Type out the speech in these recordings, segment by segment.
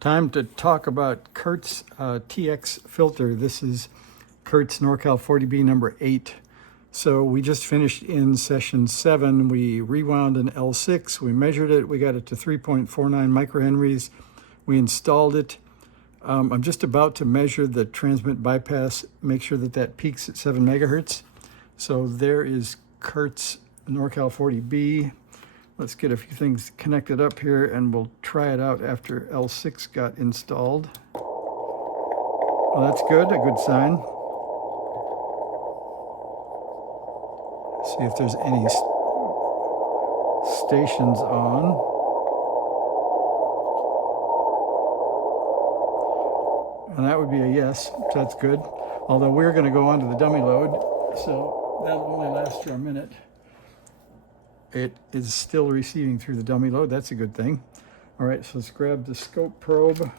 Time to talk about Curt's TX filter. This is Curt's NorCal 40B number 8. So we just finished in session 7. We rewound an L6, we measured it, we got it to 3.49 microhenries. We installed it. I'm just about to measure the transmit bypass, make sure that that peaks at 7 megahertz. So there is Curt's NorCal 40B. Let's get a few things connected up here and we'll try it out after L6 got installed. Well, that's good, a good sign. See if there's any stations on. And that would be a yes, so that's good. Although we're going to go on to the dummy load, so that'll only last for a minute. It is still receiving through the dummy load. That's a good thing. All right, so let's grab the scope probe.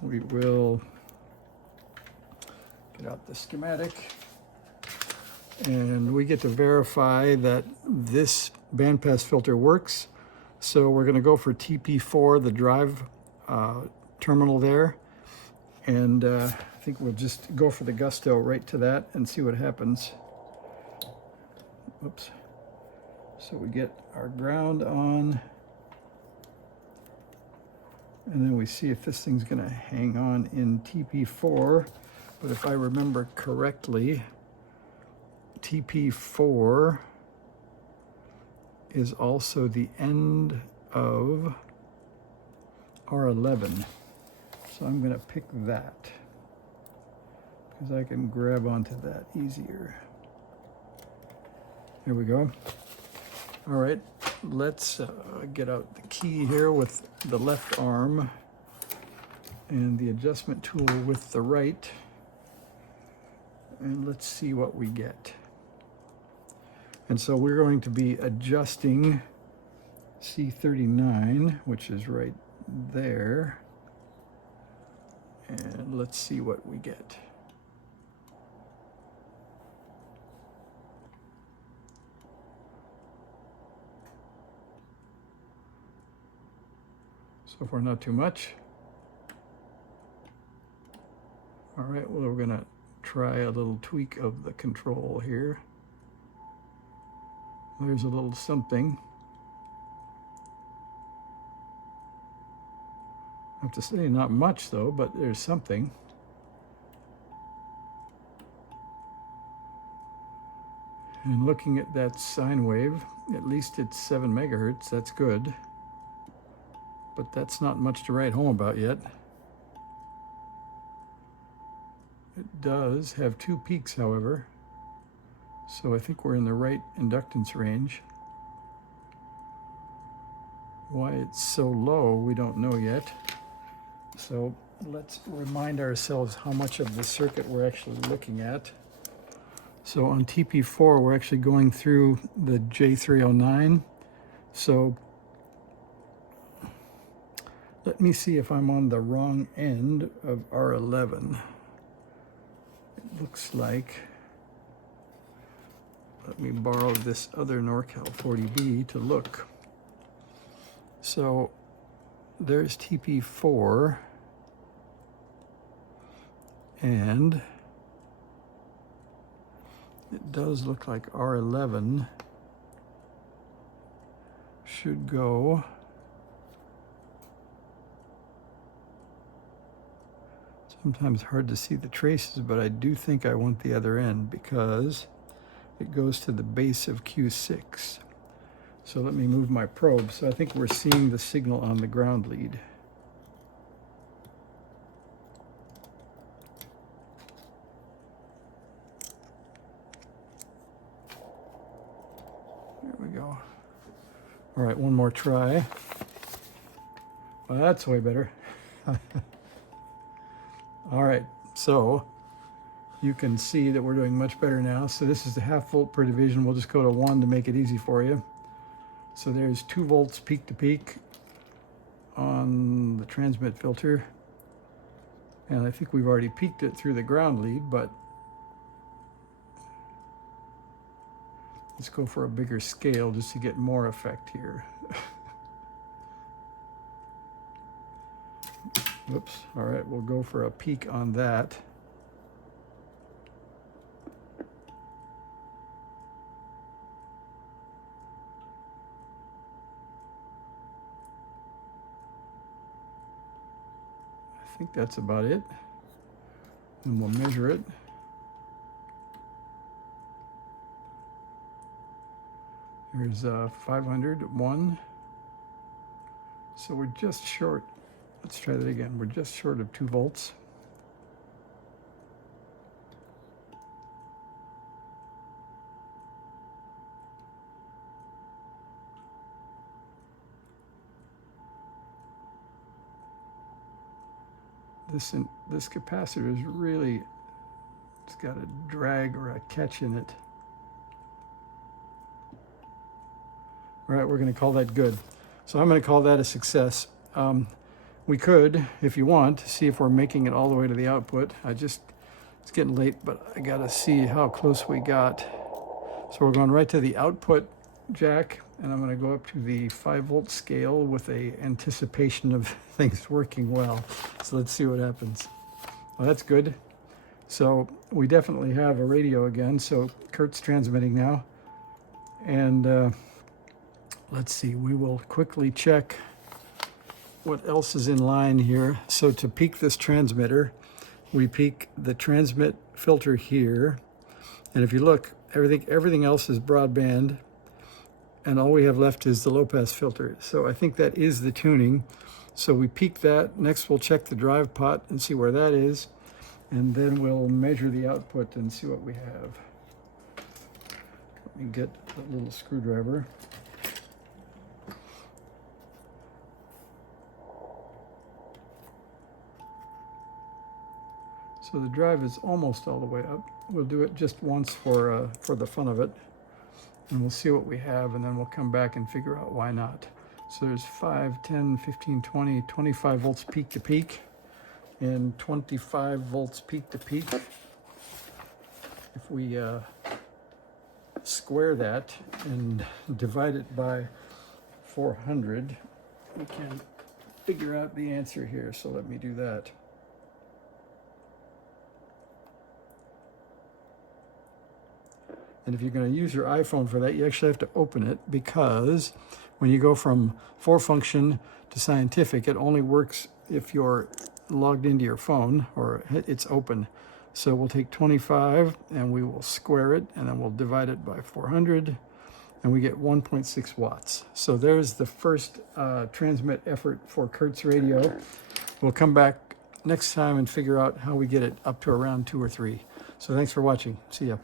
We will get out the schematic. And we get to verify that this bandpass filter works. So we're going to go for TP4, the drive terminal there. And I think we'll just go for the gusto right to that and see what happens. Oops. So we get our ground on, and then we see if this thing's going to hang on in TP4. But if I remember correctly, TP4 is also the end of R11. So I'm going to pick that because I can grab onto that easier. There we go. All right, let's get out the key here with the left arm and the adjustment tool with the right. And let's see what we get. And so we're going to be adjusting C39, which is right there. And let's see what we get. So far, not too much. All right, well, we're gonna try a little tweak of the control here. There's a little something. I have to say, not much though, but there's something. And looking at that sine wave, at least it's 7 megahertz, that's good. But that's not much to write home about yet. It does have 2 peaks, however. So I think we're in the right inductance range. Why it's so low, we don't know yet. So let's remind ourselves how much of the circuit we're actually looking at. So on TP4, we're actually going through the J309. So let me see if I'm on the wrong end of R11. It looks like, let me borrow this other NorCal 40B to look. So there's TP4, and it does look like R11 should go sometimes hard to see the traces, but I do think I want the other end because it goes to the base of Q6. So let me move my probe. So I think we're seeing the signal on the ground lead. There we go. All right, one more try. Well, that's way better. All right, so you can see that we're doing much better now. So this is the 0.5 volt per division. We'll just go to 1 to make it easy for you. So there's 2 volts peak to peak on the transmit filter. And I think we've already peaked it through the ground lead, but let's go for a bigger scale just to get more effect here. Whoops. All right, we'll go for a peek on that. I think that's about it. And we'll measure it. Here's 501. So we're just short. Let's try that again. We're just short of 2 volts. This capacitor is really, it's got a drag or a catch in it. All right, we're going to call that good. So I'm going to call that a success. We could, if you want, see if we're making it all the way to the output. It's getting late, but I got to see how close we got. So we're going right to the output jack, and I'm going to go up to the 5-volt scale with a anticipation of things working well. So let's see what happens. Well, that's good. So we definitely have a radio again. So Curt's transmitting now. And let's see, we will quickly check what else is in line here. So to peak this transmitter, we peak the transmit filter here. And if you look, everything else is broadband, and all we have left is the low-pass filter. So I think that is the tuning. So we peak that. Next, we'll check the drive pot and see where that is. And then we'll measure the output and see what we have. Let me get a little screwdriver. So the drive is almost all the way up. We'll do it just once for the fun of it. And we'll see what we have, and then we'll come back and figure out why not. So there's 5, 10, 15, 20, 25 volts peak to peak, and 25 volts peak to peak. If we square that and divide it by 400, we can figure out the answer here. So let me do that. And if you're going to use your iPhone for that, you actually have to open it, because when you go from 4-function to scientific, it only works if you're logged into your phone or it's open. So we'll take 25 and we will square it, and then we'll divide it by 400, and we get 1.6 watts. So there's the first transmit effort for Curt's radio. We'll come back next time and figure out how we get it up to around 2 or 3. So thanks for watching. See ya.